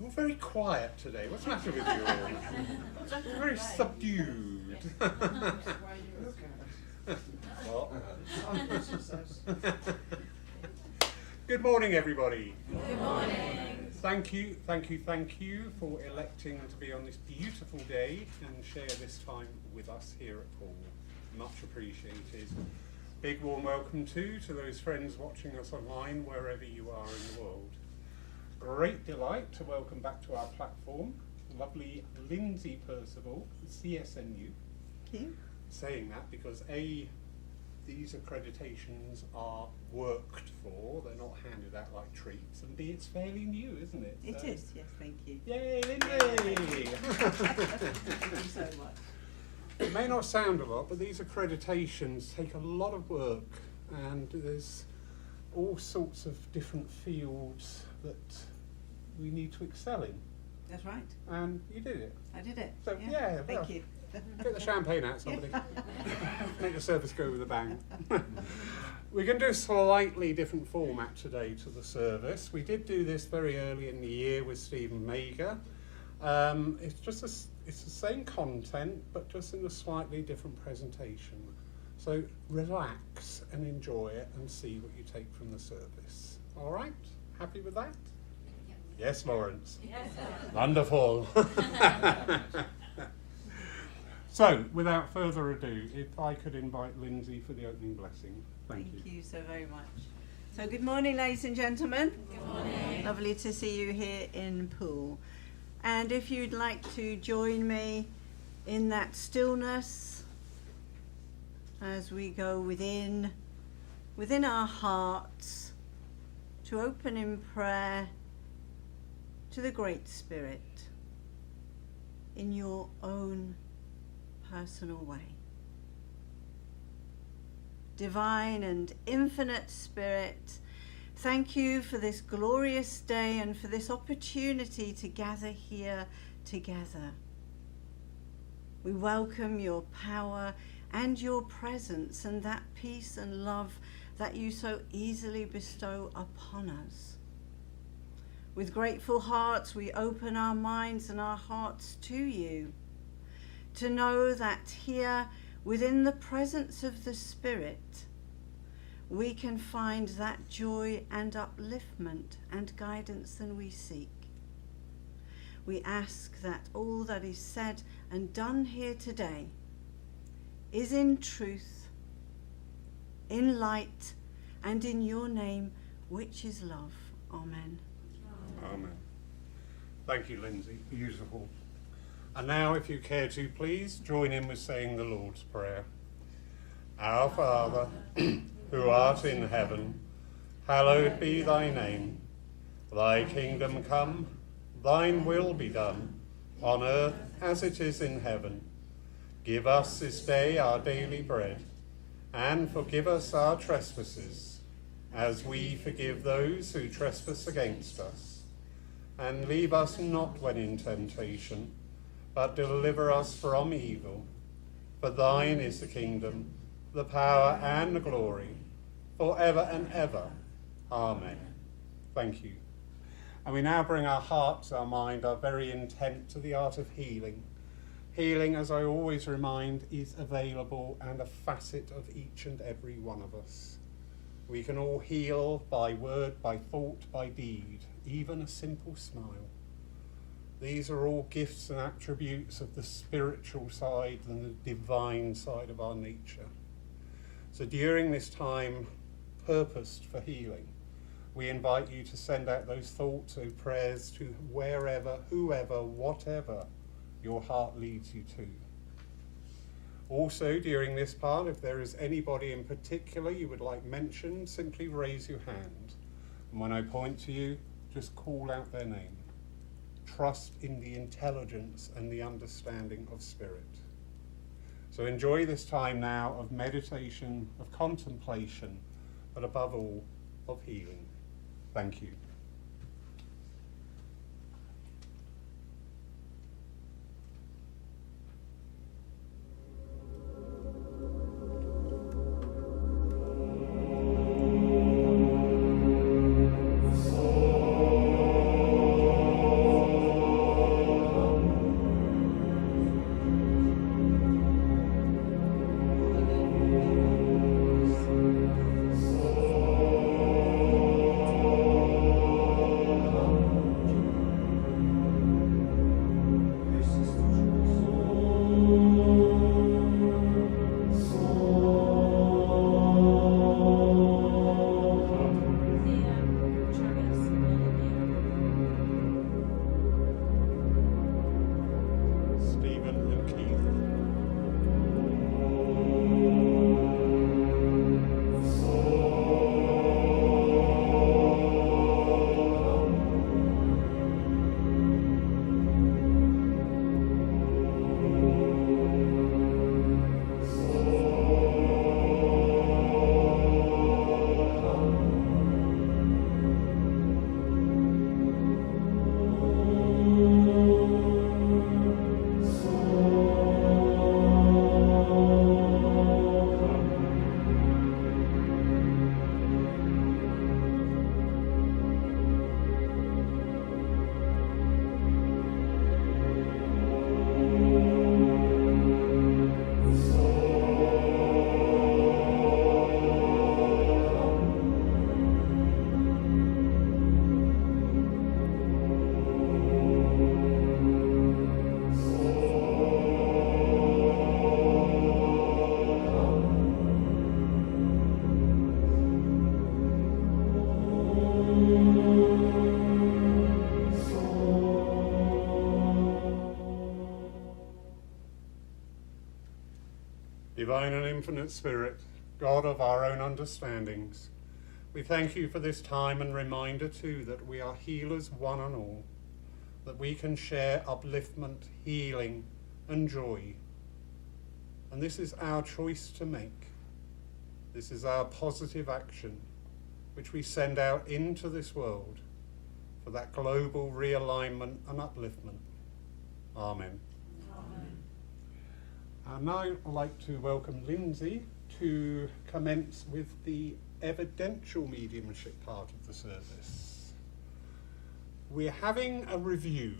You're very quiet today. What's the matter with you all? You're very subdued. Good morning, everybody. Good morning. Thank you for electing to be on this beautiful day and share this time with us here at Paul. Much appreciated. Big warm welcome too to those friends watching us online wherever you are in the world. Great delight to welcome back to our platform lovely Lindsay Percival, CSNU. Thank you. Saying that because these accreditations are worked for, they're not handed out like treats, and B, it's fairly new, isn't it? It is, yes, thank you. Yay, Lindsay! Thank you so much. It may not sound a lot, but these accreditations take a lot of work, and there's all sorts of different fields that we need to excel in. That's right. And you did it. I did it. So, yeah, thank you. Get the champagne out, somebody. Make the service go with a bang. We're going to do a slightly different format today to the service. We did do this very early in the year with Stephen Mager. It's the same content, but just in a slightly different presentation. So relax and enjoy it and see what you take from the service. All right? Happy with that? Yes, Lawrence. Yes. Wonderful. So, without further ado, if I could invite Lindsay for the opening blessing. Thank you. Thank you so very much. So good morning, ladies and gentlemen. Good morning. Lovely to see you here in Poole. And if you'd like to join me in that stillness as we go within our hearts to open in prayer to the Great Spirit in your own personal way. Divine and infinite Spirit, thank you for this glorious day and for this opportunity to gather here together. We welcome your power and your presence and that peace and love that you so easily bestow upon us. With grateful hearts, we open our minds and our hearts to you, to know that here, within the presence of the Spirit, we can find that joy and upliftment and guidance that we seek. We ask that all that is said and done here today is in truth, in light, and in your name, which is love. Amen. Amen. Thank you, Lindsay. Beautiful. And now, if you care to, please join in with saying the Lord's Prayer. Our Father, who art in heaven, hallowed be thy name. Thy kingdom come, thine will be done, on earth as it is in heaven. Give us this day our daily bread, and forgive us our trespasses, as we forgive those who trespass against us. And leave us not when in temptation, but deliver us from evil. For thine is the kingdom, the power and the glory, forever and ever. Amen. Thank you. And we now bring our hearts, our mind, our very intent to the art of healing. Healing, as I always remind, is available and a facet of each and every one of us. We can all heal by word, by thought, by deed, even a simple smile. These are all gifts and attributes of the spiritual side and the divine side of our nature. So during this time purposed for healing, we invite you to send out those thoughts, those prayers to wherever, whoever, whatever your heart leads you to. Also, during this part, if there is anybody in particular you would like mentioned, simply raise your hand. And when I point to you, just call out their name. Trust in the intelligence and the understanding of spirit. So enjoy this time now of meditation, of contemplation, but above all, of healing. Thank you. infinite Spirit, God of our own understandings, we thank you for this time and reminder too that we are healers one and all, that we can share upliftment, healing and joy. And this is our choice to make. This is our positive action, which we send out into this world for that global realignment and upliftment. Amen. And now I'd like to welcome Lindsay to commence with the evidential mediumship part of the service. We're having a review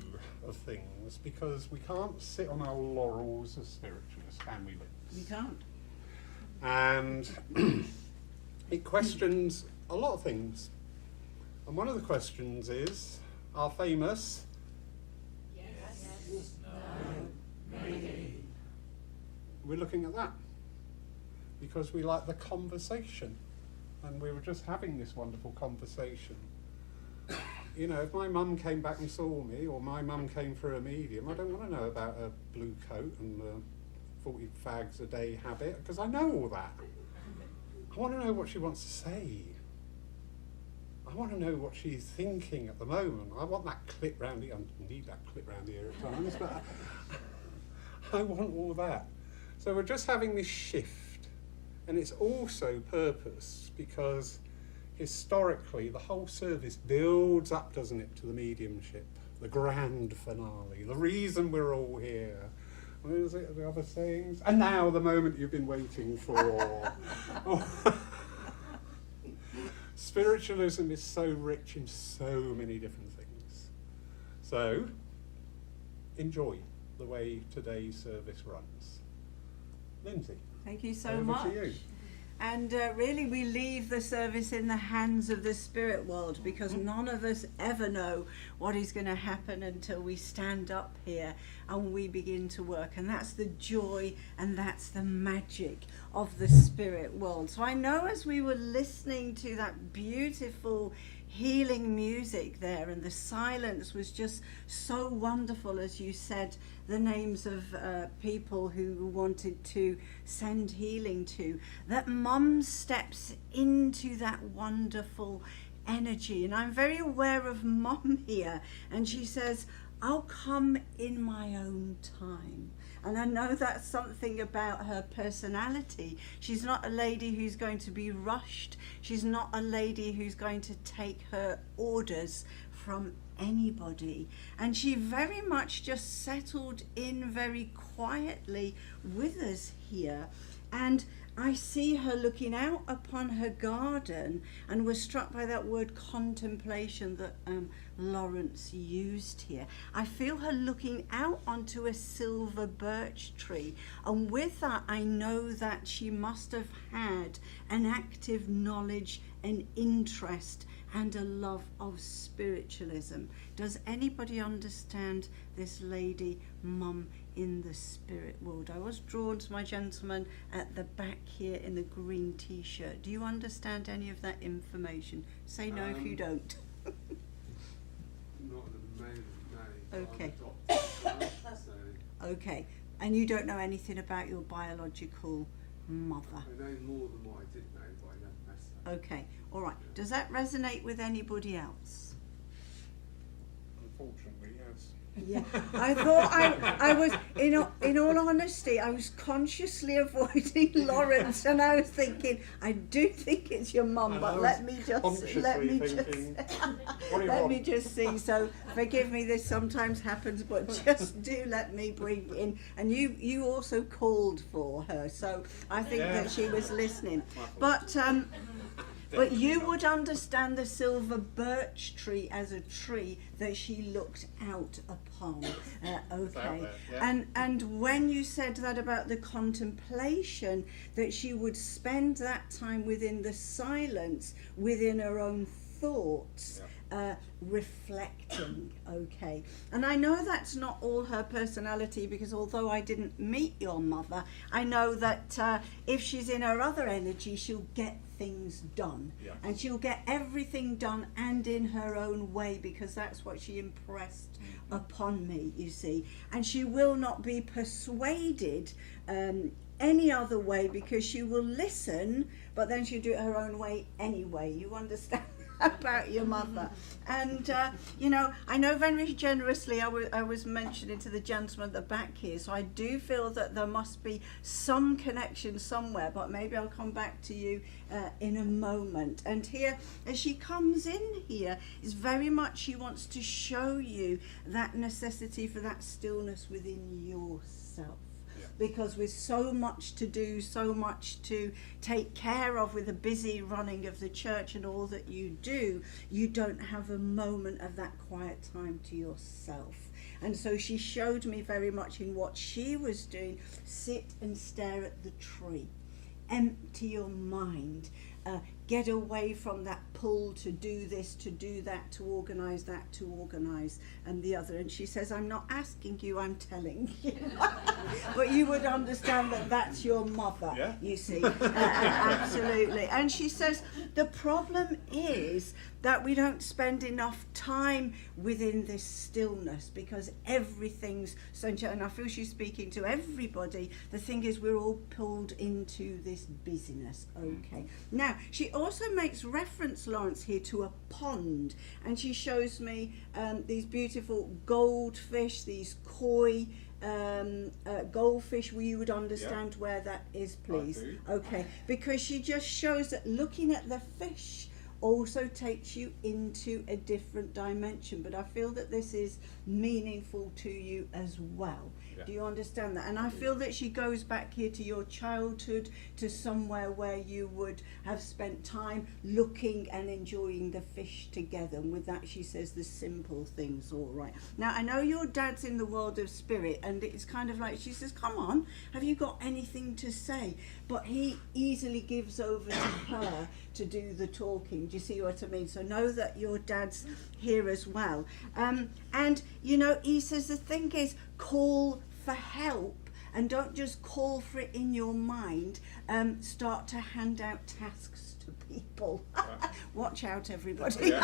of things because we can't sit on our laurels as spiritualists, can we, Liz? We can't. And it questions a lot of things. And one of the questions is our famous yes, no, maybe. We're looking at that because we like the conversation, and we were just having this wonderful conversation. You know, if my mum came back and saw me, or my mum came through a medium, I don't want to know about a blue coat and 40 fags a day habit, because I know all that. I want to know what she wants to say. I want to know what she's thinking at the moment. I want that clip round the, I need that clip round the ear at times, but I want all that. So we're just having this shift, and it's also purpose, because historically the whole service builds up, doesn't it, to the mediumship, the grand finale, the reason we're all here. What is it, the other sayings? And now the moment you've been waiting for. Spiritualism is so rich in so many different things. So, enjoy the way today's service runs. Lindsay. Thank you so over much. to you. And really we leave the service in the hands of the spirit world, because none of us ever know what is going to happen until we stand up here and we begin to work. And that's the joy and that's the magic of the spirit world. So I know as we were listening to that beautiful healing music there, and the silence was just so wonderful as you said the names of people who wanted to send healing to, that Mum steps into that wonderful energy. And I'm very aware of Mum here, and she says, I'll come in my own time. And I know that's something about her personality. She's not a lady who's going to be rushed. She's not a lady who's going to take her orders from anybody. And she very much just settled in very quietly with us here. And I see her looking out upon her garden, and we're struck by that word contemplation that Lawrence used here. I feel her looking out onto a silver birch tree, and with that I know that she must have had an active knowledge and interest and a love of spiritualism. Does anybody understand this lady, Mum, in the spirit world? I was drawn to my gentleman at the back here in the green t-shirt. Do you understand any of that information? Say no if you don't. Not at the moment, no. Okay. I'm adopted, so Okay, and you don't know anything about your biological mother? I know more than what I did know, but I don't know. Okay, all right. Does that resonate with anybody else? Unfortunately, yes. Yeah, I thought I was, in all honesty, I was consciously avoiding Lawrence, and I was thinking, I do think it's your mum, And but I was let me just consciously thinking, what do you let want? me just see. So forgive me, this sometimes happens, but just do let me breathe in. And you also called for her, so I think Yeah. that she was listening. My fault. But you would understand the silver birch tree as a tree that she looked out upon. Okay. Yeah. And when you said that about the contemplation, that she would spend that time within the silence, within her own thoughts, reflecting. Okay. And I know that's not all her personality, because although I didn't meet your mother, I know that if she's in her other energy, she'll get things done. Yeah. And she'll get everything done, and in her own way, because that's what she impressed upon me, you see. And she will not be persuaded any other way, because she will listen, but then she'll do it her own way anyway. You understand about your mother? And you know, I know very generously I was mentioning to the gentleman at the back here, so I do feel that there must be some connection somewhere, but maybe I'll come back to you in a moment. And here, as she comes in here, is very much she wants to show you that necessity for that stillness within yourself. Because with so much to do, so much to take care of with the busy running of the church and all that you do, you don't have a moment of that quiet time to yourself. And so she showed me very much in what she was doing, sit and stare at the tree, empty your mind, get away from that pull to do this, to do that, to organise that, to organise and the other. And she says, I'm not asking you, I'm telling you. But you would understand that that's your mother, you see. Absolutely. And she says, the problem is that we don't spend enough time within this stillness, because everything's so, and I feel she's speaking to everybody. The thing is, we're all pulled into this busyness. Okay. Now, she also makes reference, Lawrence, here to a pond, and she shows me these beautiful goldfish, these koi goldfish. You would understand where that is, please. Okay, because she just shows that looking at the fish also takes you into a different dimension, but I feel that this is meaningful to you as well. Do you understand that? And I feel that she goes back here to your childhood, to somewhere where you would have spent time looking and enjoying the fish together. And with that, she says the simple things, all right. Now, I know your dad's in the world of spirit, and it's kind of like, she says, come on, have you got anything to say? But he easily gives over to her to do the talking. Do you see what I mean? So know that your dad's here as well. And, you know, he says the thing is, call for help, and don't just call for it in your mind. Start to hand out tasks to people. Watch out, everybody.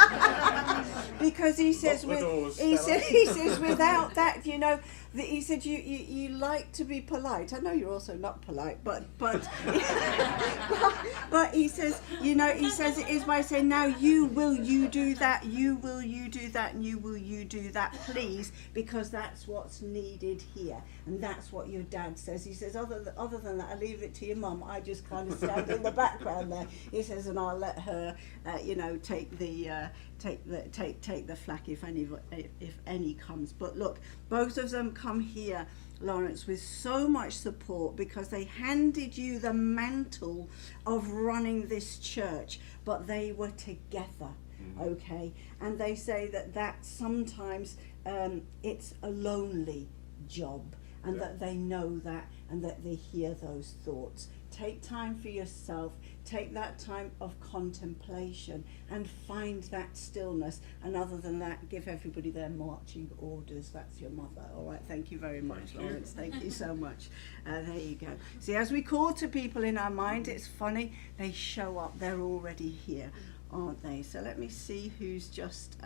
Because he says, he says without that, you know, he said you like to be polite. I know you're also not polite, but but he says, you know, he says it is by saying, now you do that, you do that, and you do that, please, because that's what's needed here, and that's what your dad says. He says, other than that, I leave it to your mum. I just kind of stand in the background there. He says, and I'll let her, you know, take the flack if any comes. But look, both of them come here, Lawrence, with so much support, because they handed you the mantle of running this church, but they were together. Okay, and they say that sometimes it's a lonely job, and that they know that, and that they hear those thoughts. Take time for yourself, take that time of contemplation, and find that stillness. And other than that, give everybody their marching orders. That's your mother. All right, thank you very much, Lawrence. Thank you so much. There you go. See, as we call to people in our mind, it's funny, they show up. They're already here, aren't they? So let me see who's just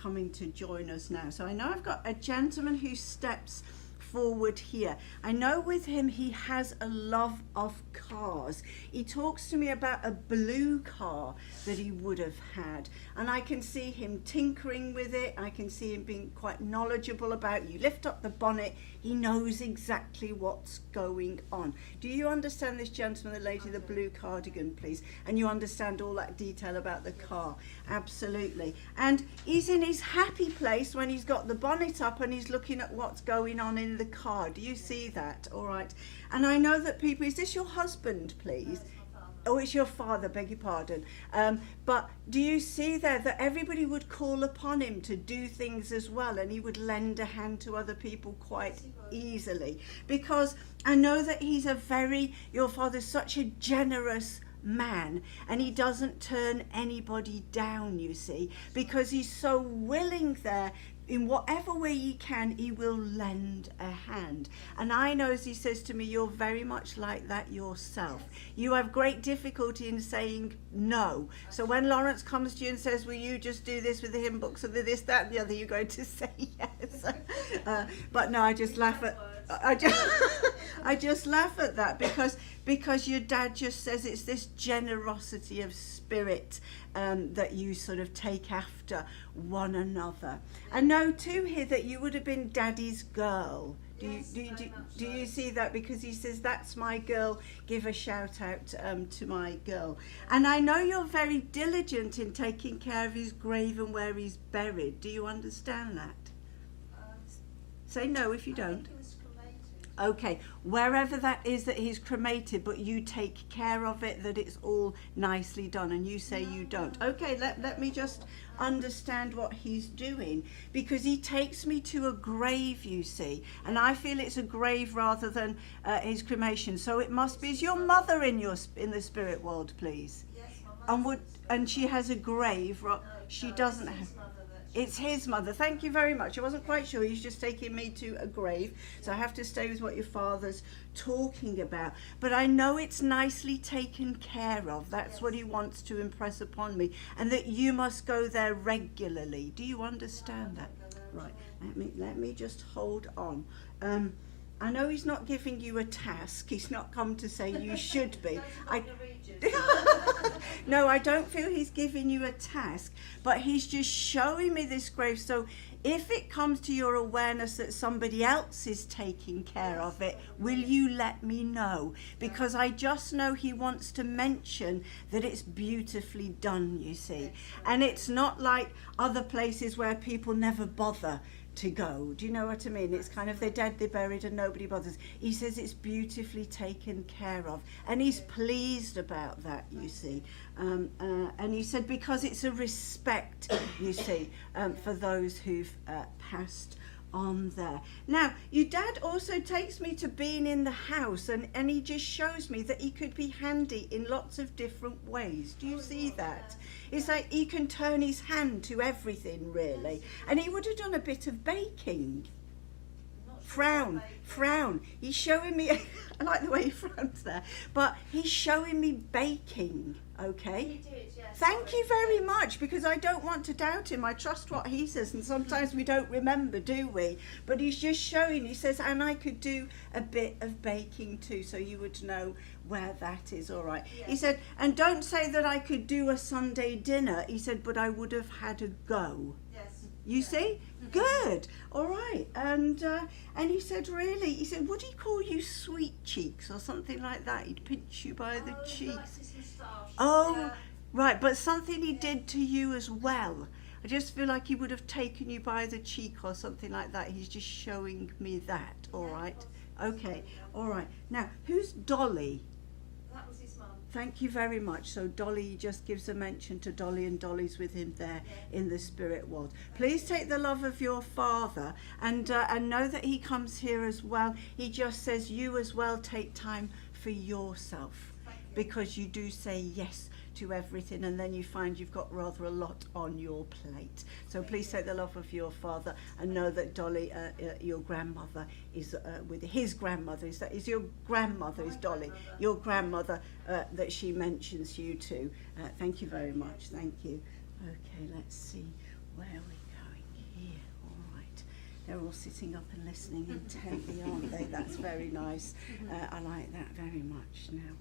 coming to join us now. So I know I've got a gentleman who steps forward here. I know with him he has a love of cars. He talks to me about a blue car that he would have had, and I can see him tinkering with it. I can see him being quite knowledgeable about it. You lift up the bonnet, he knows exactly what's going on. Do you understand this gentleman, the lady, the blue cardigan, please? And you understand all that detail about the car? Absolutely. And he's in his happy place when he's got the bonnet up and he's looking at what's going on in the car. Do you see that? All right. And I know that people, is this your husband, please? Oh, it's your father, beg your pardon. But do you see there that everybody would call upon him to do things as well, and he would lend a hand to other people quite easily? Because I know that your father's such a generous man, and he doesn't turn anybody down, you see, because he's so willing there. In whatever way he can, he will lend a hand. And I know, as he says to me, you're very much like that yourself. You have great difficulty in saying no. So when Lawrence comes to you and says, will you just do this with the hymn books or this, that, and the other, you're going to say yes. But no, I just laugh at... I just laugh at that because your dad just says it's this generosity of spirit that you sort of take after one another. I know too here that you would have been Daddy's girl. Do you see that? Because he says, that's my girl, give a shout out to my girl. And I know you're very diligent in taking care of his grave and where he's buried. Do you understand that? Say no if you don't. Okay, wherever that is that he's cremated, but you take care of it, that it's all nicely done, and you say you don't. Okay, let me just understand what he's doing, because he takes me to a grave, you see, and I feel it's a grave rather than his cremation. So it must be. Is your mother in the spirit world, please? Yes, my mother. And she has a grave. She doesn't have. It's his mother. Thank you very much. I wasn't quite sure. He's just taking me to a grave, so I have to stay with what your father's talking about. But I know it's nicely taken care of. That's what he wants to impress upon me, and that you must go there regularly. Do you understand that? Right. Let me just hold on. I know he's not giving you a task. He's not come to say you should be. No, I don't feel he's giving you a task, but he's just showing me this grave. So if it comes to your awareness that somebody else is taking care of it, will you let me know? Because I just know he wants to mention that it's beautifully done, you see. And it's not like other places where people never bother to go. Do you know what I mean? It's kind of, they're dead, they're buried, and nobody bothers. He says it's beautifully taken care of, and he's pleased about that, you see. And he said because it's a respect, you see, for those who've passed on there. Now, your dad also takes me to being in the house, and he just shows me that he could be handy in lots of different ways. Do you see that? It's like he can turn his hand to everything, really. And he would have done a bit of baking. Frown. He's showing me, I like the way he frowns there, but he's showing me baking, okay? He did, yes. Thank you very much, because I don't want to doubt him. I trust what he says, and sometimes we don't remember, do we? But he's just showing, he says, and I could do a bit of baking too, so you would know where that is, all right. Yes. He said, and don't say that I could do a Sunday dinner. He said, but I would have had a go. Yes. You see? Good. All right. And he said, really, he said, would he call you sweet cheeks or something like that? He'd pinch you by the cheeks. Oh, right. But something he did to you as well. I just feel like he would have taken you by the cheek or something like that. He's just showing me that. All right. Okay. All right. Now, who's Dolly? That was his mum. Thank you very much. So Dolly just gives a mention to Dolly, and Dolly's with him there in the spirit world. Please take the love of your father, and know that he comes here as well. He just says you as well take time for yourself, because you do say yes to everything, and then you find you've got rather a lot on your plate. So please take the love of your father, and know that Dolly, your grandmother, is with his grandmother. Is your grandmother is Dolly, your grandmother that she mentions you to. Thank you very much. Thank you. Okay, let's see, where are we going here? All right, they're all sitting up and listening intently, aren't they? That's very nice. I like that very much. Now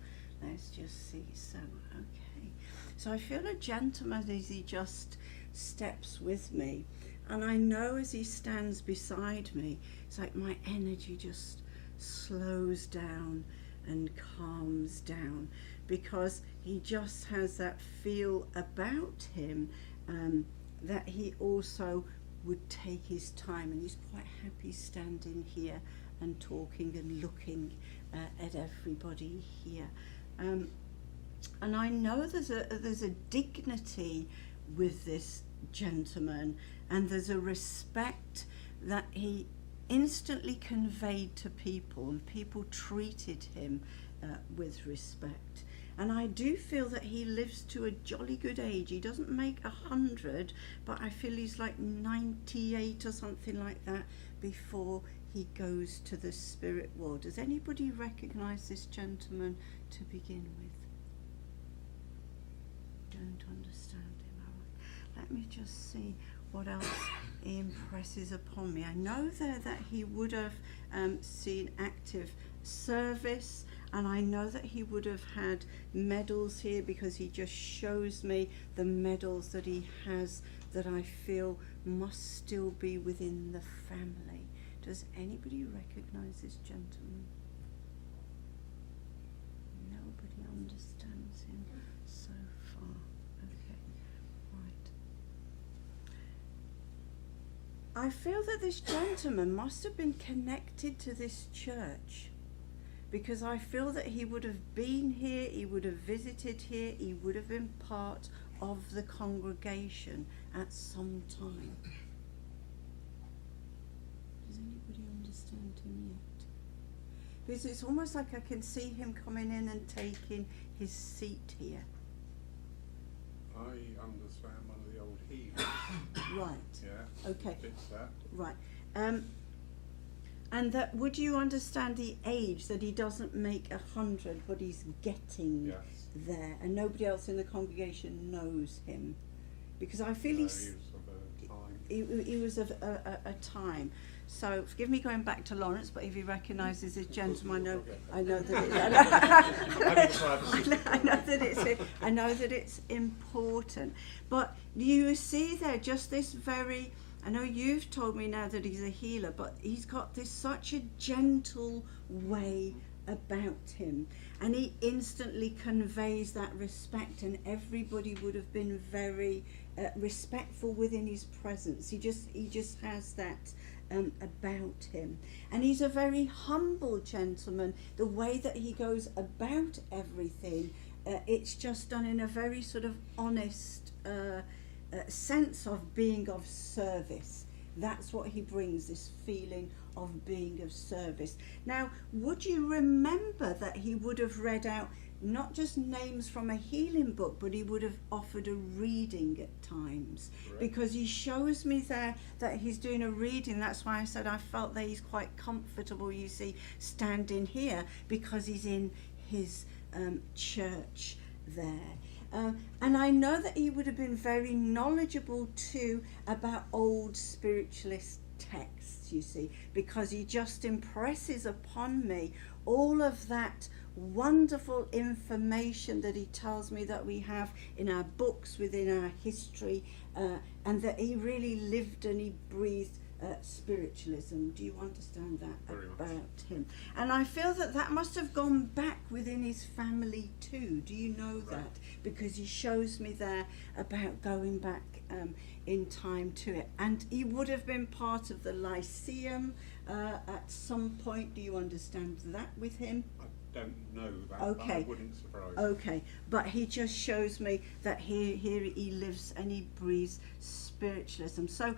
let's just see. So okay. So I feel a gentleman as he just steps with me, and I know as he stands beside me, it's like my energy just slows down and calms down, because he just has that feel about him that he also would take his time, and he's quite happy standing here and talking and looking at everybody here. And I know there's a dignity with this gentleman, and there's a respect that he instantly conveyed to people, and people treated him with respect. And I do feel that he lives to a jolly good age. He doesn't make 100, but I feel he's like 98 or something like that before he goes to the spirit world. Does anybody recognise this gentleman to begin with? Don't understand him. All right. Let me just see what else he impresses upon me. I know there that he would have seen active service, and I know that he would have had medals here, because he just shows me the medals that he has that I feel must still be within the family. Does anybody recognise this gentleman? Nobody understands him so far. Okay, right. I feel that this gentleman must have been connected to this church, because I feel that he would have been here, he would have visited here, he would have been part of the congregation at some time. Does anybody understand him yet? Because it's almost like I can see him coming in and taking his seat here. I understand one of the old healers. Right. Yeah. Okay. Fits that. Right. And that, would you understand the age, that he doesn't make 100, but he's getting Yes. there, and nobody else in the congregation knows him? Because I feel He he's... was of a time. He was of a time. So forgive me going back to Lawrence, but if he recognises this gentleman, I know that I know that it's important. But you see there just this very, I know you've told me now that he's a healer, but he's got this such a gentle way about him, and he instantly conveys that respect, and everybody would have been very respectful within his presence. He just has that about him, and he's a very humble gentleman. The way that he goes about everything, it's just done in a very sort of honest sense of being of service. That's what he brings, this feeling of being of service. Now, would you remember that he would have read out not just names from a healing book, but he would have offered a reading at times? Correct. Because he shows me there that he's doing a reading. That's why I said I felt that he's quite comfortable, you see, standing here, because he's in his church there. And I know that he would have been very knowledgeable too about old spiritualist texts, you see, because he just impresses upon me all of that wonderful information that he tells me that we have in our books, within our history, and that he really lived and he breathed spiritualism. Do you understand that Very much. about him? And I feel that that must have gone back within his family too. Do you know Right. that? Because he shows me there about going back in time to it. And he would have been part of the Lyceum at some point. Do you understand that with him? I don't know that, but Okay. it wouldn't surprise me. Okay, but he just shows me that here he lives and he breathes spiritualism. So,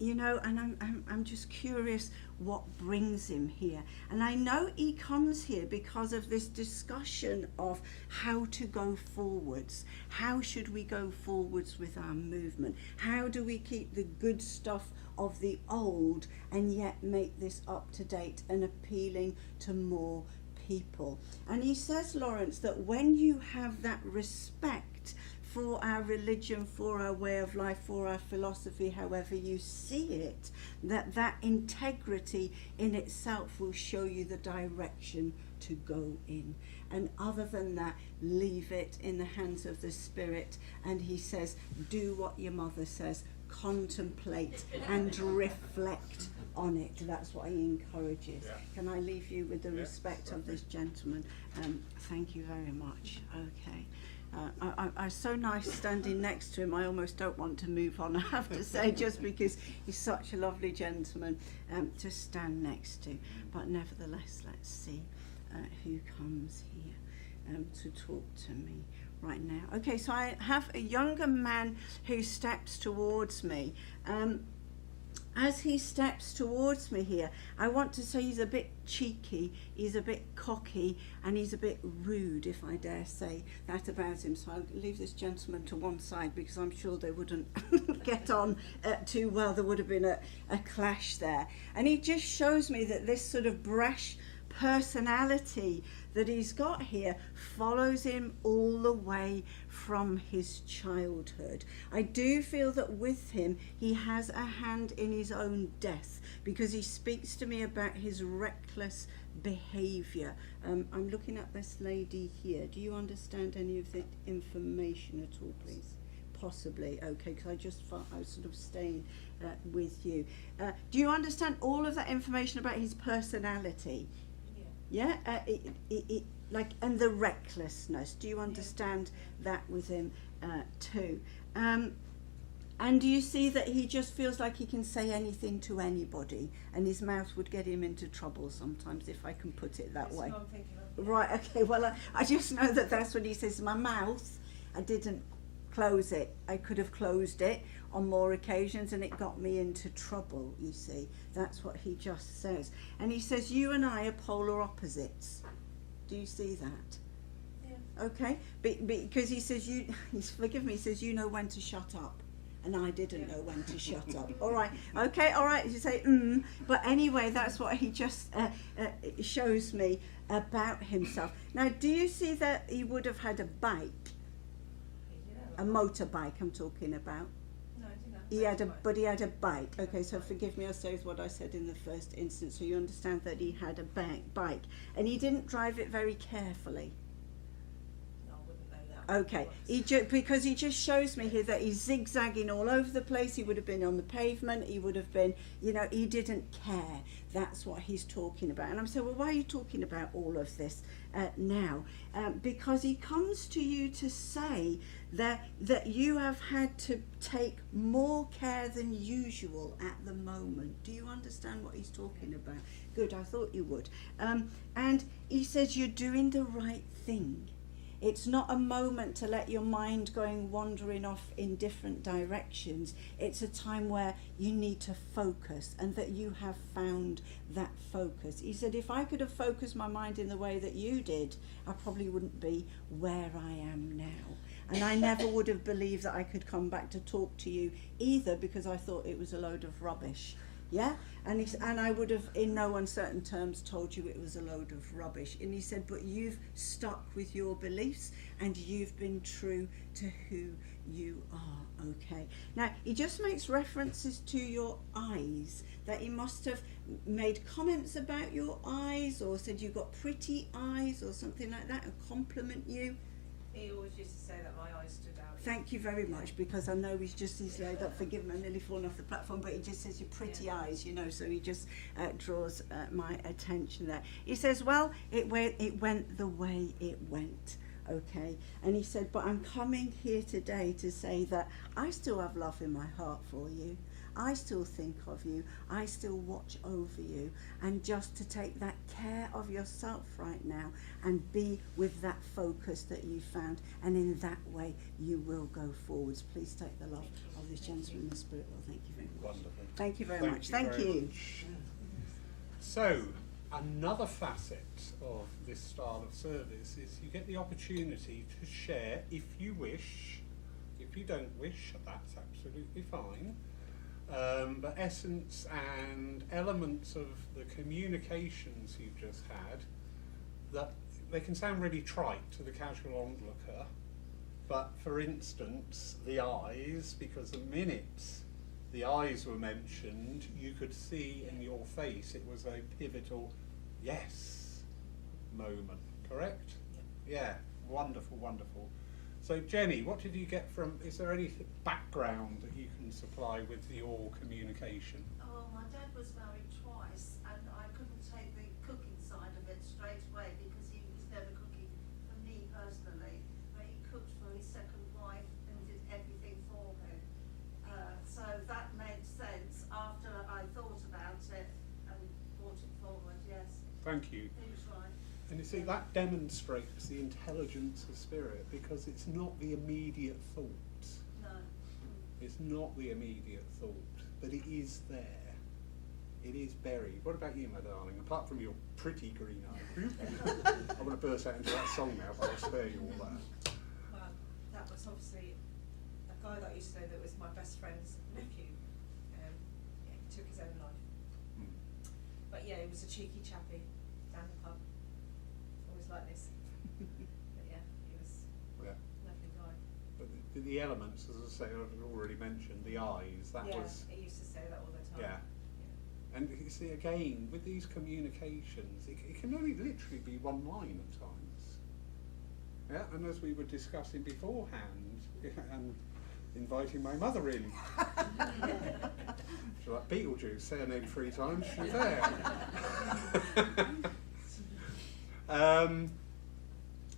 you know, and I'm just curious what brings him here. And I know he comes here because of this discussion of how to go forwards. How should we go forwards with our movement? How do we keep the good stuff of the old and yet make this up to date and appealing to more people? And he says, Lawrence, that when you have that respect for our religion, for our way of life, for our philosophy, however you see it, that integrity in itself will show you the direction to go in. And other than that, leave it in the hands of the Spirit. And he says, do what your mother says, contemplate and reflect on it. That's what he encourages. Yeah. Can I leave you with the Yeah, respect of certainly. this gentleman? Thank you very much. Okay. I'm so nice standing next to him. I almost don't want to move on, I have to say, just because he's such a lovely gentleman to stand next to. But nevertheless, let's see who comes here to talk to me right now. Okay, so I have a younger man who steps towards me. As he steps towards me here, I want to say he's a bit cheeky, he's a bit cocky, and he's a bit rude, if I dare say that about him. So I'll leave this gentleman to one side, because I'm sure they wouldn't get on too well. There would have been a clash there. And he just shows me that this sort of brash personality that he's got here follows him all the way from his childhood. I do feel that with him, he has a hand in his own death, because he speaks to me about his reckless behaviour. I'm looking at this lady here. Do you understand any of the information at all, please? Possibly. Okay, because I just felt I was sort of staying with you. Do you understand all of that information about his personality? Yeah. Like, and the recklessness. Do you understand that with him too? And do you see that he just feels like he can say anything to anybody, and his mouth would get him into trouble sometimes, if I can put it that way? That's what I'm thinking of. Right, okay, well, I just know that that's what he says. My mouth, I didn't close it. I could have closed it on more occasions, and it got me into trouble, you see. That's what he just says. And he says, you and I are polar opposites. Do you see that? Yeah. Okay, because he says, forgive me, he says, you know when to shut up. And I didn't know when to shut up. All right, okay, all right, you say, but anyway, that's what he just shows me about himself. Now, do you see that he would have had a bike, a motorbike I'm talking about? No, I didn't have But he had a bike. Okay, so forgive me, I say what I said in the first instance, so you understand that he had a bike. And he didn't drive it very carefully. Okay, because he just shows me here that he's zigzagging all over the place. He would have been on the pavement. He would have been, he didn't care. That's what he's talking about. And I'm saying, well, why are you talking about all of this now? Because he comes to you to say that you have had to take more care than usual at the moment. Do you understand what he's talking about? Good, I thought you would. And he says you're doing the right thing. It's not a moment to let your mind going wandering off in different directions. It's a time where you need to focus, and that you have found that focus. He said, if I could have focused my mind in the way that you did, I probably wouldn't be where I am now. And I never would have believed that I could come back to talk to you either, because I thought it was a load of rubbish. Yeah? And I would have, in no uncertain terms, told you it was a load of rubbish. And he said, but you've stuck with your beliefs, and you've been true to who you are, okay? Now, he just makes references to your eyes, that he must have made comments about your eyes, or said you've got pretty eyes, or something like that, and compliment you. He always used to say that my eyes stood out. Thank you very much, because I know he's laid up, forgive me, I'm nearly fallen off the platform, but he just says your pretty eyes, so he just draws my attention there. He says, well, it went the way it went, okay? And he said, but I'm coming here today to say that I still have love in my heart for you. I still think of you, I still watch over you, and just to take that care of yourself right now and be with that focus that you found, and in that way you will go forwards. Please take the love of this gentleman in the spirit. Well, thank you very much. Wonderful. Thank you very much. Thank very you. much. So, another facet of this style of service is you get the opportunity to share if you wish. If you don't wish, that's absolutely fine. But essence and elements of the communications you've just had, that they can sound really trite to the casual onlooker, but for instance, the eyes, because the minute the eyes were mentioned, you could see in your face it was a pivotal yes moment, correct? Yeah, wonderful, wonderful. So Jenny, what did you get from, is there any background that you can supply with your communication? Oh, my dad was married twice, and I couldn't take the cooking side of it straight away because he was never cooking for me personally, but he cooked for his second wife and did everything for him. So that made sense after I thought about it and brought it forward, yes. Thank you. He was right. And you see, that demonstrates the intelligence of spirit, because it's not the immediate thought. No. It's not the immediate thought, but it is there. It is buried. What about you, my darling? Apart from your pretty green eyes. I want to burst out into that song now, but I'll spare you all that. Well, that was obviously a guy that I used to know that was my best friend's nephew. He took his own life. Hmm. But yeah, he was a cheeky chappy down the pub. Always like this. But yeah, he was Yeah. a lovely guy. the elements, as I say, I've already mentioned, the eyes, that yeah, was, he used to say that all the time. yeah. And you see, again, with these communications, it can only literally be one line at times. Yeah, and as we were discussing beforehand, and inviting my mother in, she's like Beetlejuice, say her name 3 times, she's there.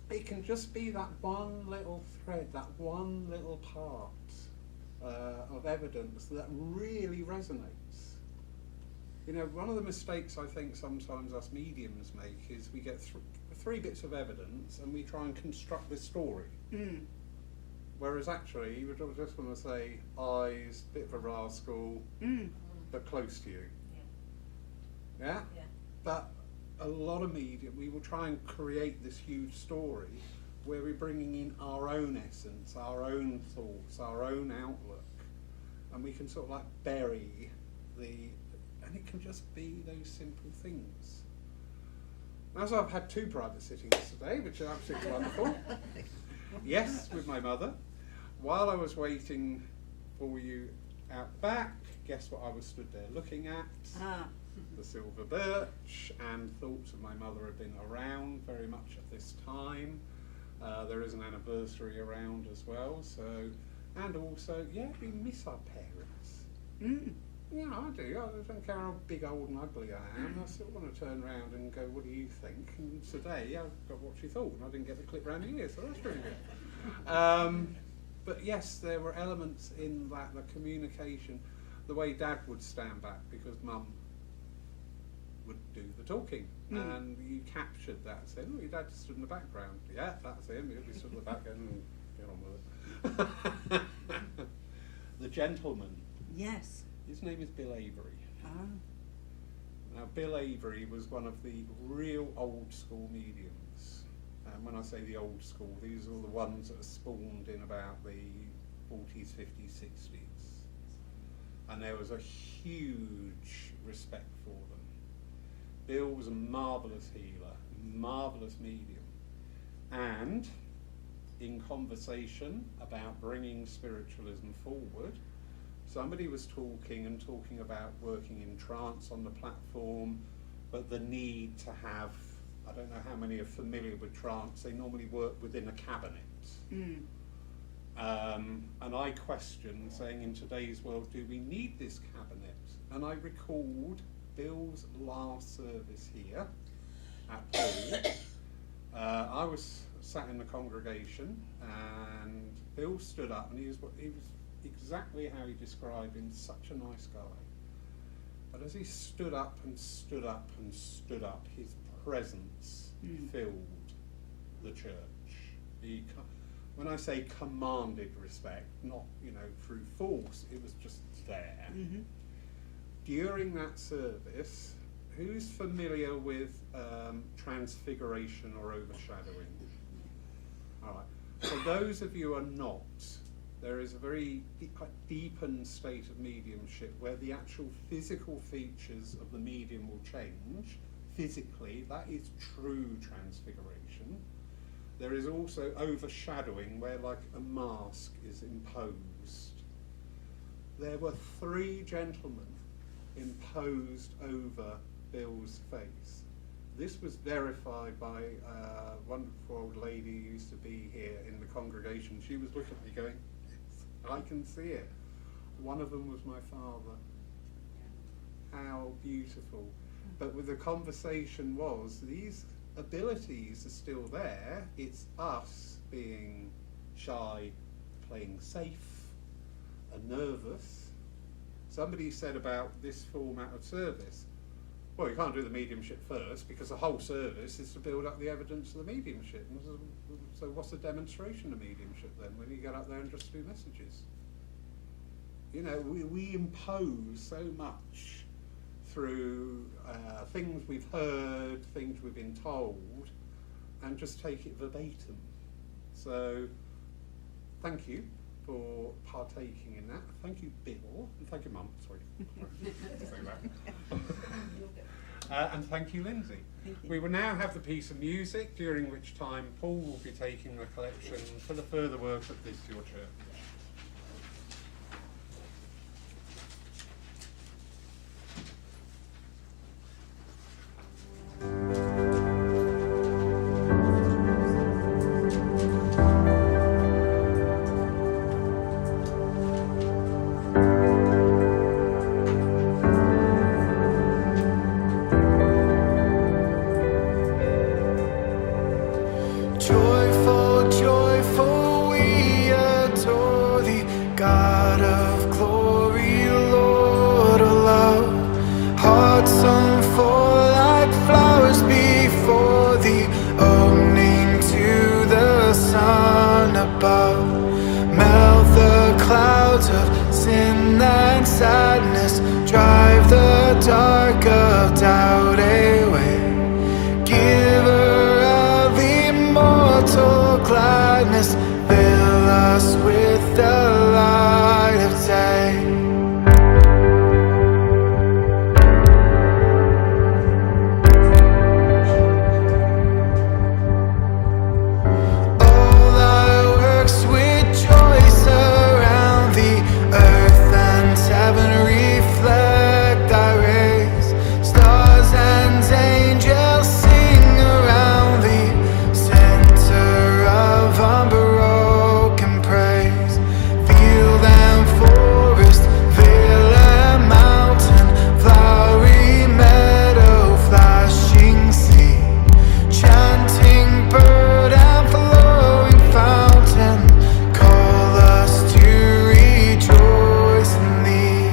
It can just be that one little thread, that one little part of evidence that really resonates. You know, one of the mistakes I think sometimes us mediums make is we get 3 bits of evidence and we try and construct this story. Whereas actually, you would just want to say, eyes, bit of a rascal, but close to you. Yeah? Yeah. But a lot of media, we will try and create this huge story where we're bringing in our own essence, our own thoughts, our own outlook, and we can sort of like bury and it can just be those simple things. As I've had 2 private sittings today, which are absolutely wonderful. Yes, with my mother. While I was waiting for you out back, guess what I was stood there looking at? The silver birch, and thoughts of my mother have been around very much at this time. There is an anniversary around as well, so, and also, yeah, we miss our parents. Yeah, I do. I don't care how big, old and ugly I am, I still want to turn around and go, what do you think? And today I've got what she thought, and I didn't get the clip round the ear, so that's really good. But yes, there were elements in that, the communication, the way Dad would stand back because Mum would do the talking, and you captured that, saying, oh, your dad stood in the background. Yeah, that's him, he'll be stood in the back and get on with it. The gentleman. Yes. His name is Bill Avery. Oh. Now, Bill Avery was one of the real old school mediums. And when I say the old school, these are the ones that are spawned in about the 40s, 50s, 60s. And there was a huge respect for them. Bill was a marvellous healer, marvellous medium. And in conversation about bringing spiritualism forward, somebody was talking about working in trance on the platform, but the need to have, I don't know how many are familiar with trance, they normally work within a cabinet. And I questioned, saying in today's world, do we need this cabinet? And I recalled Bill's last service here at Paul. I was sat in the congregation and Bill stood up, and he was exactly how he described him, such a nice guy. But as he stood up and stood up and stood up, his presence filled the church. When I say commanded respect, not, you know, through force, it was just there. During that service, who's familiar with transfiguration or overshadowing? All right. For those of you who are not, there is a very deepened state of mediumship where the actual physical features of the medium will change. Physically, that is true transfiguration. There is also overshadowing where like a mask is imposed. There were 3 gentlemen imposed over Bill's face. This was verified by a wonderful old lady who used to be here in the congregation. She was looking at me going, I can see it. One of them was my father. How beautiful. But with the conversation was, these abilities are still there. It's us being shy, playing safe, and nervous. Somebody said about this format of service, well, you can't do the mediumship first because the whole service is to build up the evidence of the mediumship. So what's the demonstration of mediumship then when you get up there and just do messages? You know, we impose so much through things we've heard, things we've been told, and just take it verbatim. So thank you for partaking in that. Thank you, Bill, and thank you, Mum. Sorry. And thank you, Lindsay. Thank you. We will now have the piece of music, during which time Paul will be taking the collection for the further work of this your church. and sadness, drive the dark of doubt away. Giver of immortal gladness, fill us with the light of day. All thy works with joy surround thee, earth and heaven reflect thy rays. Stars and angels sing around thee, center of unbroken praise. Field and forest, vale and mountain, flowery meadow, flashing sea, chanting bird and flowing fountain, call us to rejoice in thee.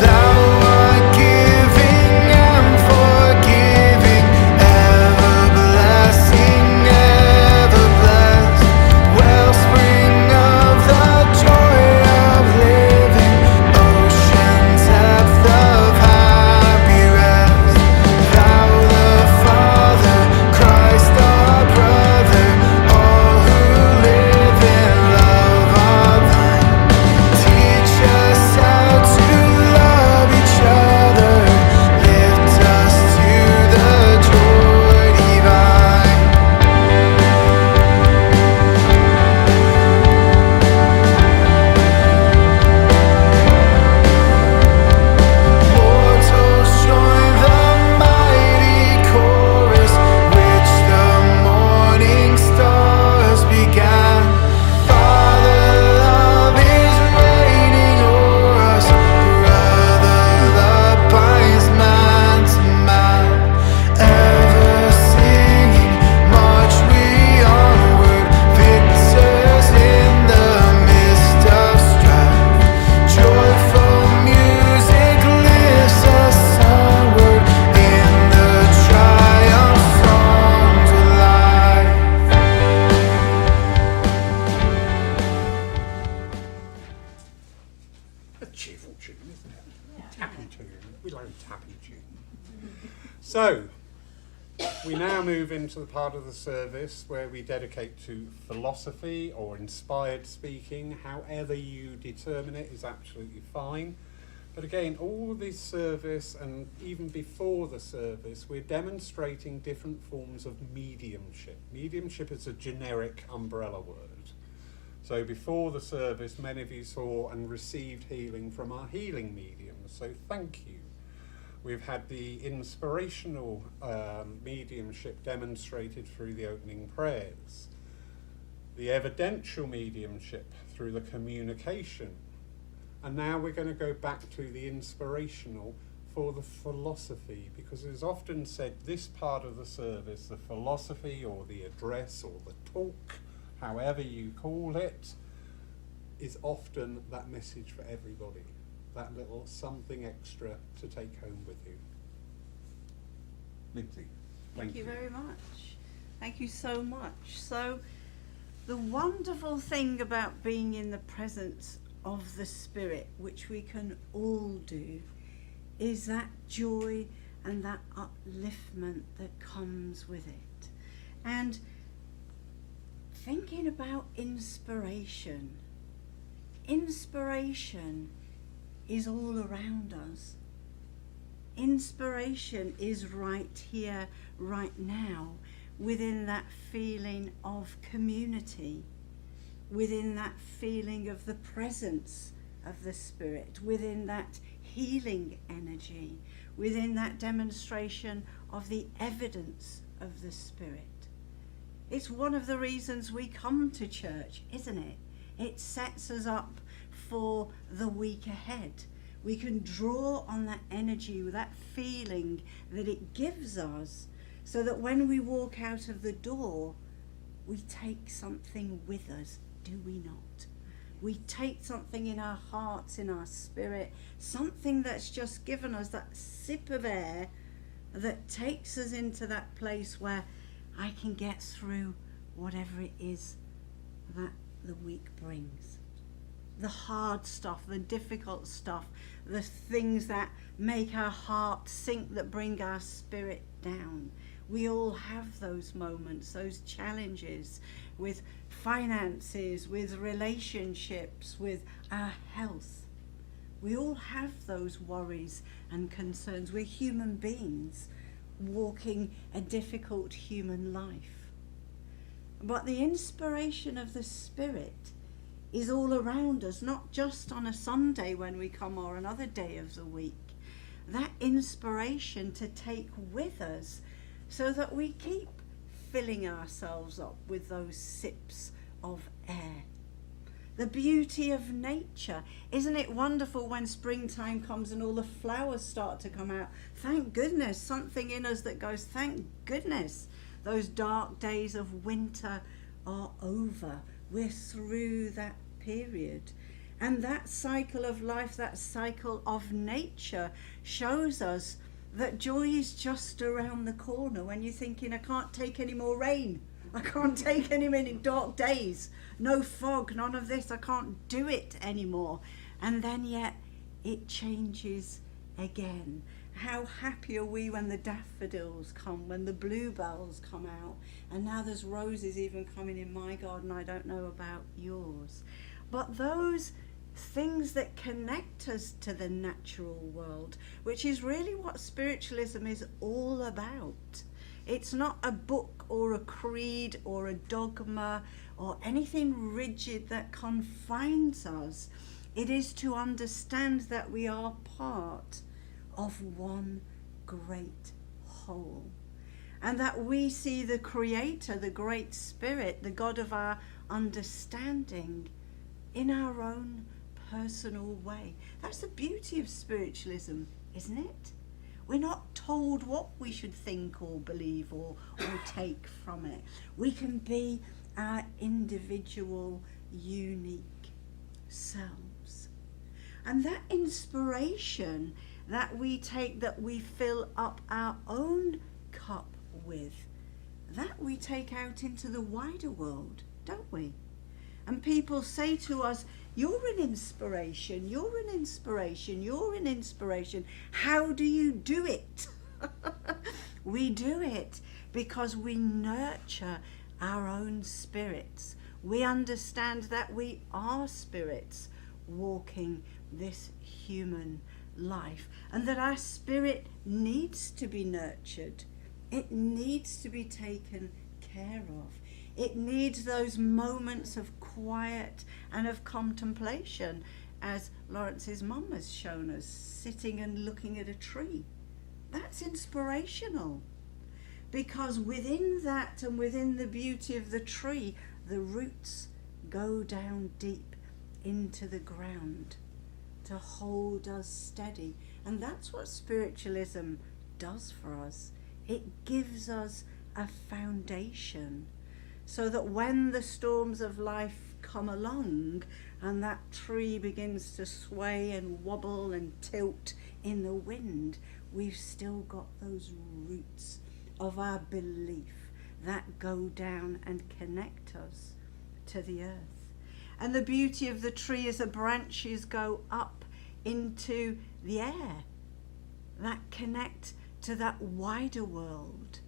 Thou art giving and forgiving, ever blessing, ever blessed, wellspring of the joy of living, ocean depth of happy rest. Thou the Father, Christ our brother, all who live in love are thine. Teach us how to love each other, lift us to the joy divine. Mortals join the mighty chorus, which the morning stars began. Father, love is reigning o'er us, brother, love binds man to man. Ever singing, march we onward, victors in the midst of strife. Joyful music lifts us onward in the triumph songs of life. A cheerful tune, isn't it? Tappy tune. We like tappy tune. So, we now move into the part of the service where we dedicate to philosophy or inspired speaking. However you determine it is absolutely fine. But again, all of this service and even before the service, we're demonstrating different forms of mediumship. Mediumship is a generic umbrella word. So before the service, many of you saw and received healing from our healing mediums. So thank you. We've had the inspirational mediumship demonstrated through the opening prayers. The evidential mediumship through the communication. And now we're going to go back to the inspirational for the philosophy, because it is often said this part of the service, the philosophy or the address or the talk, however you call it, is often that message for everybody, that little something extra to take home with you. Lindsay, Thank you very much. Thank you so much. So, the wonderful thing about being in the presence of the Spirit, which we can all do, is that joy and that upliftment that comes with it. And thinking about inspiration. Inspiration is all around us. Inspiration is right here, right now, within that feeling of community, within that feeling of the presence of the Spirit, within that healing energy, within that demonstration of the evidence of the Spirit. It's one of the reasons we come to church, isn't it? It sets us up for the week ahead. We can draw on that energy, that feeling that it gives us, so that when we walk out of the door, we take something with us, do we not? We take something in our hearts, in our spirit, something that's just given us that sip of air that takes us into that place where I can get through whatever it is that the week brings. The hard stuff, the difficult stuff, the things that make our heart sink, that bring our spirit down. We all have those moments, those challenges with finances, with relationships, with our health. We all have those worries and concerns. We're human beings walking a difficult human life. But the inspiration of the Spirit is all around us, not just on a Sunday when we come or another day of the week. That inspiration to take with us so that we keep filling ourselves up with those sips of air. The beauty of nature. Isn't it wonderful when springtime comes and all the flowers start to come out? Thank goodness, something in us that goes, thank goodness, those dark days of winter are over. We're through that period. And that cycle of life, that cycle of nature shows us that joy is just around the corner. When you're thinking, I can't take any more rain, I can't take any more dark days, no fog, none of this, I can't do it anymore. And then yet it changes again. How happy are we when the daffodils come, when the bluebells come out, and now there's roses even coming in my garden. I don't know about yours, but those things that connect us to the natural world, which is really what spiritualism is all about. It's not a book or a creed or a dogma or anything rigid that confines us. It is to understand that we are part of one great whole, and that we see the Creator, the Great Spirit, the God of our understanding in our own personal way. That's the beauty of spiritualism, isn't it? We're not told what we should think or believe or take from it. We can be our individual, unique selves. And that inspiration that we take, that we fill up our own cup with, that we take out into the wider world, don't we? And people say to us, you're an inspiration, you're an inspiration, you're an inspiration. How do you do it? We do it because we nurture our own spirits. We understand that we are spirits walking this human life, and that our spirit needs to be nurtured. It needs to be taken care of. It needs those moments of quiet and of contemplation, as Lawrence's mum has shown us, sitting and looking at a tree. That's inspirational, because within that and within the beauty of the tree, the roots go down deep into the ground to hold us steady. And that's what spiritualism does for us. It gives us a foundation, so that when the storms of life come along and that tree begins to sway and wobble and tilt in the wind, we've still got those roots of our belief that go down and connect us to the earth. And the beauty of the tree is the branches go up into the air that connect to that wider world,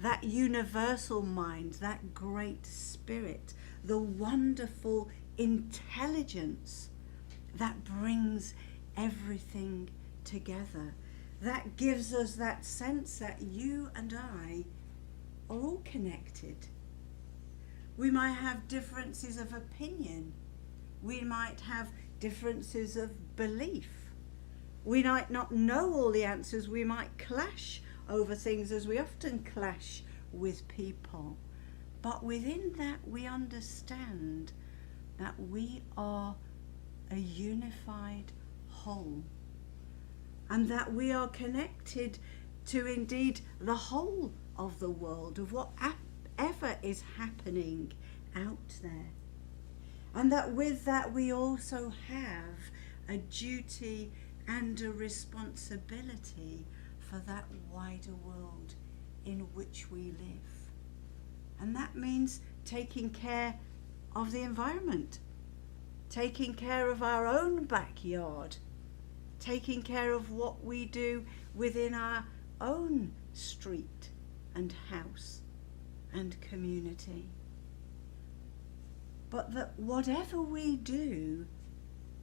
that universal mind, that great spirit, the wonderful intelligence that brings everything together, that gives us that sense that you and I are all connected. We might have differences of opinion. We might have differences of belief. We might not know all the answers. We might clash over things, as we often clash with people. But within that, we understand that we are a unified whole, and that we are connected to indeed the whole of the world, of whatever is happening out there. And that with that we also have a duty and a responsibility for that wider world in which we live. And that means taking care of the environment, taking care of our own backyard, taking care of what we do within our own street and house and community. But that whatever we do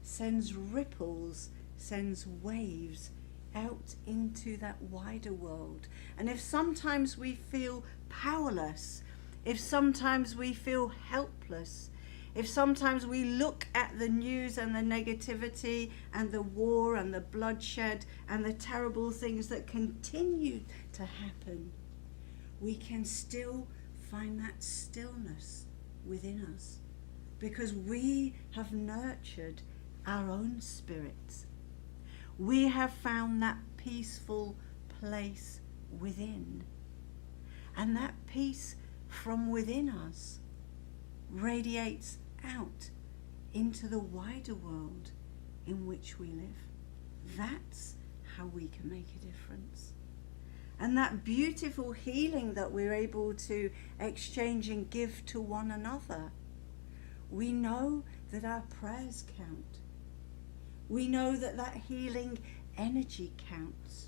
sends ripples, sends waves out into that wider world. And if sometimes we feel powerless, if sometimes we feel helpless, if sometimes we look at the news and the negativity and the war and the bloodshed and the terrible things that continue to happen, we can still find that stillness within us, because we have nurtured our own spirits. We have found that peaceful place within. And that peace from within us radiates out into the wider world in which we live. That's how we can make a difference. And that beautiful healing that we're able to exchange and give to one another, we know that our prayers count. We know that that healing energy counts.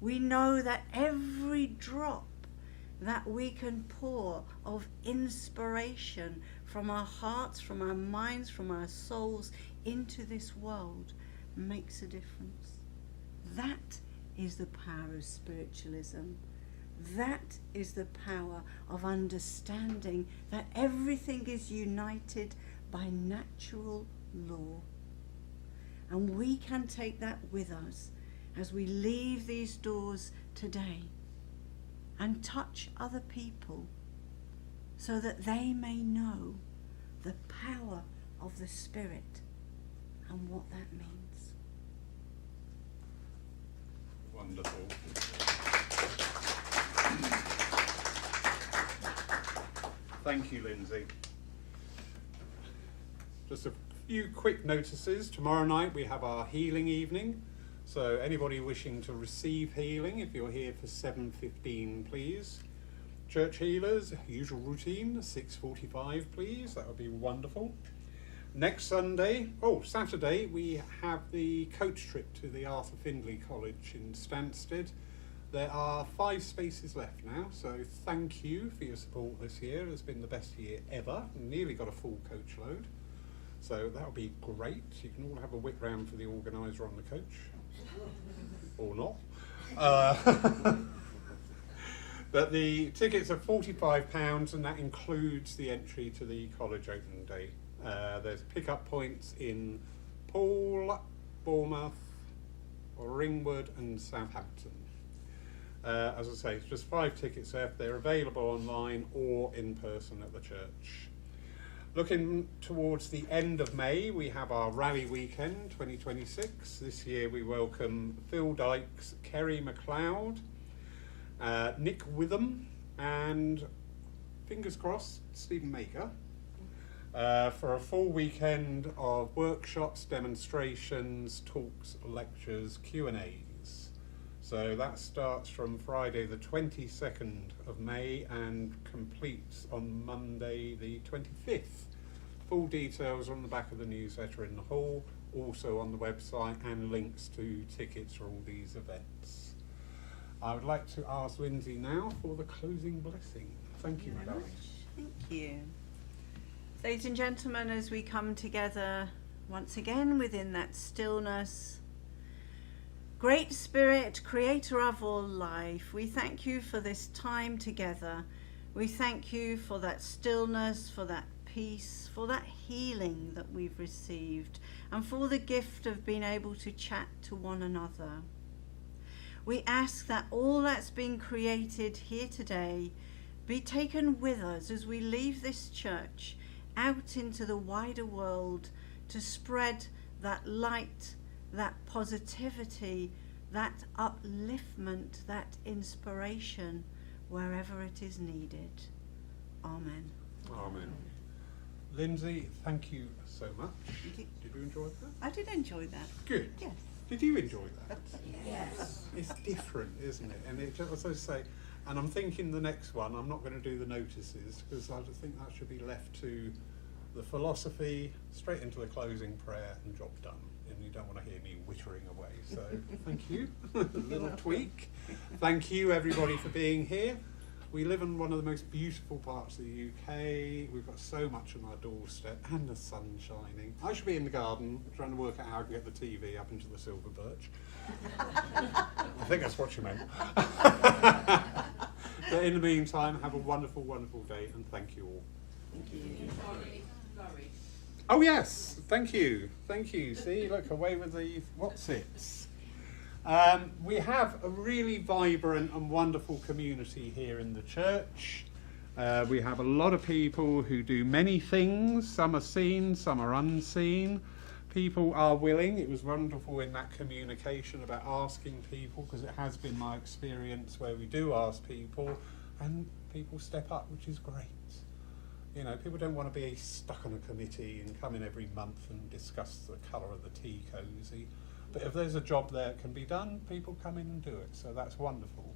We know that every drop that we can pour of inspiration from our hearts, from our minds, from our souls into this world makes a difference. That is the power of spiritualism. That is the power of understanding that everything is united by natural law. And we can take that with us as we leave these doors today and touch other people so that they may know the power of the Spirit and what that means. Wonderful. Thank you, Lindsay. Just a few quick notices. Tomorrow night we have our healing evening. So anybody wishing to receive healing, if you're here for 7:15, please. Church healers, usual routine, 6:45, please. That would be wonderful. Next Saturday, we have the coach trip to the Arthur Findlay College in Stansted. There are 5 spaces left now, so thank you for your support this year. It's been the best year ever. Nearly got a full coach load. So that'll be great. You can all have a whip round for the organiser on the coach. Or not. But the tickets are £45 and that includes the entry to the college opening day. There's pick-up points in Poole, Bournemouth, Ringwood and Southampton. As I say, it's just 5 tickets left. They're available online or in person at the church. Looking towards the end of May, we have our Rally Weekend 2026. This year we welcome Phil Dykes, Kerry MacLeod, Nick Witham and, fingers crossed, Stephen Maker, for a full weekend of workshops, demonstrations, talks, lectures, Q&As. So that starts from Friday the 22nd of May and completes on Monday the 25th. Full details on the back of the newsletter in the hall, also on the website, and links to tickets for all these events. I would like to ask Lindsay now for the closing blessing. Thank you, my darling. Thank you. Ladies and gentlemen, as we come together once again within that stillness, Great Spirit, Creator of all life, we thank you for this time together. We thank you for that stillness, for that peace, for that healing that we've received, and for the gift of being able to chat to one another. We ask that all that's been created here today be taken with us as we leave this church out into the wider world to spread that light, that positivity, that upliftment, that inspiration wherever it is needed. Amen. Amen. Lindsay, thank you so much. Thank you. Did you enjoy that? I did enjoy that. Good. Yes. Did you enjoy that? Yes. It's different, isn't it? And it, as I say, and I'm thinking the next one, I'm not going to do the notices because I just think that should be left to the philosophy, straight into the closing prayer and job done. And you don't want to hear me wittering away. So thank you. A little tweak. Thank you everybody for being here. We live in one of the most beautiful parts of the UK. We've got so much on our doorstep and the sun shining. I should be in the garden trying to work out how I can get the TV up into the silver birch. I think that's what you meant. But in the meantime, have a wonderful, wonderful day and thank you all. Thank you. Oh yes, thank you. Thank you. See, look, away with the what's-its. We have a really vibrant and wonderful community here in the church. We have a lot of people who do many things. Some are seen, some are unseen. People are willing. It was wonderful in that communication about asking people, because it has been my experience where we do ask people and people step up, which is great. You know, people don't want to be stuck on a committee and come in every month and discuss the colour of the tea cosy. But if there's a job there that can be done, people come in and do it, so that's wonderful.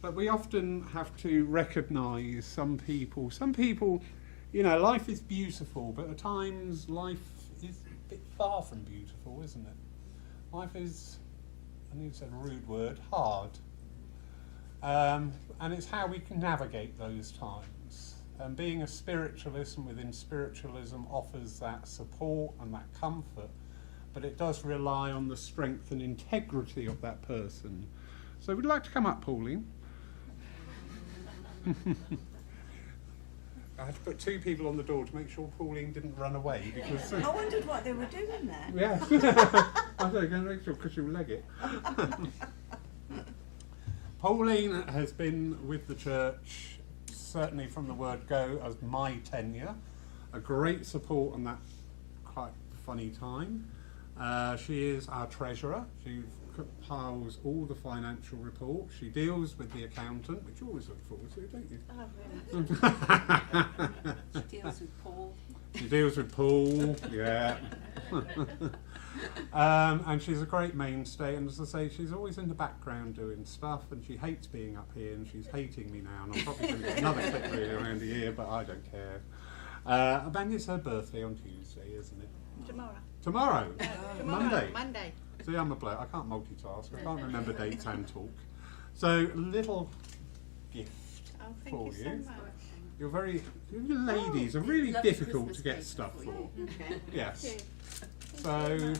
But we often have to recognise some people, you know, life is beautiful, but at times life is a bit far from beautiful, isn't it? Life is, I need to say a rude word, hard. And it's how we can navigate those times. And being a spiritualist and within spiritualism offers that support and that comfort, but it does rely on the strength and integrity of that person. So we'd like to come up, Pauline. I had to put two people on the door to make sure Pauline didn't run away because. I wondered what they were doing there. Yes. I was going to make sure because you'll leg it. Pauline has been with the church certainly from the word go as my tenure, a great support on that quite funny time. She is our treasurer. She compiles all the financial reports. She deals with the accountant, which you always look forward to, don't you? Oh, really? She deals with Paul. She deals with Paul, yeah. And she's a great mainstay, and as I say, she's always in the background doing stuff, and she hates being up here, and she's hating me now, and I'm probably going to get another clip video around the ear, but I don't care. And it's her birthday on Tuesday, isn't it? Tomorrow. Monday. Monday. See, I'm a bloke. I can't multitask. I can't remember dates and talk. So, little gift for Thank you so much. You're very, you ladies are really difficult to get stuff for. Okay. Yes. So,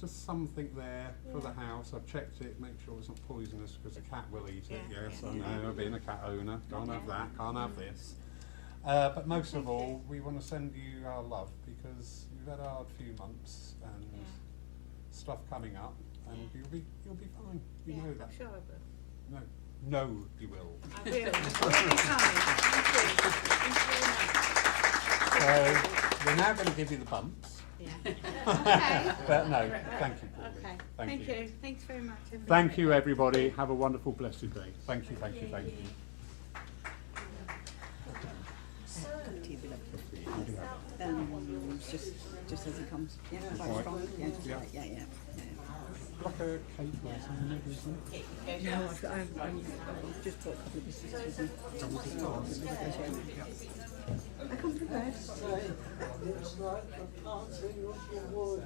just something there for the house. I've checked it, make sure it's not poisonous because the cat will eat it. Yeah. Yes, I know. Being a cat owner, can't have that, can't have this. But most of all, we want to send you our love because you've had a hard few months and stuff coming up, and you'll be fine. You know that. I'm sure I will. No, you will. I will. I'll be coming. Thank you. So we're now going to give you the bumps. Yeah. Okay. But no, thank you, Pauline. Okay. Thank you. Thanks very much. Everybody. Thank you, everybody. Have a wonderful, blessed day. Thank you, thank you, thank you. Just as it comes. Yeah, quite Right. strong. Yeah, Yeah. yeah. Like a cake or something, isn't it? No, I've just brought a couple of biscuits with me. I come to bed. It's like I can't see what you would.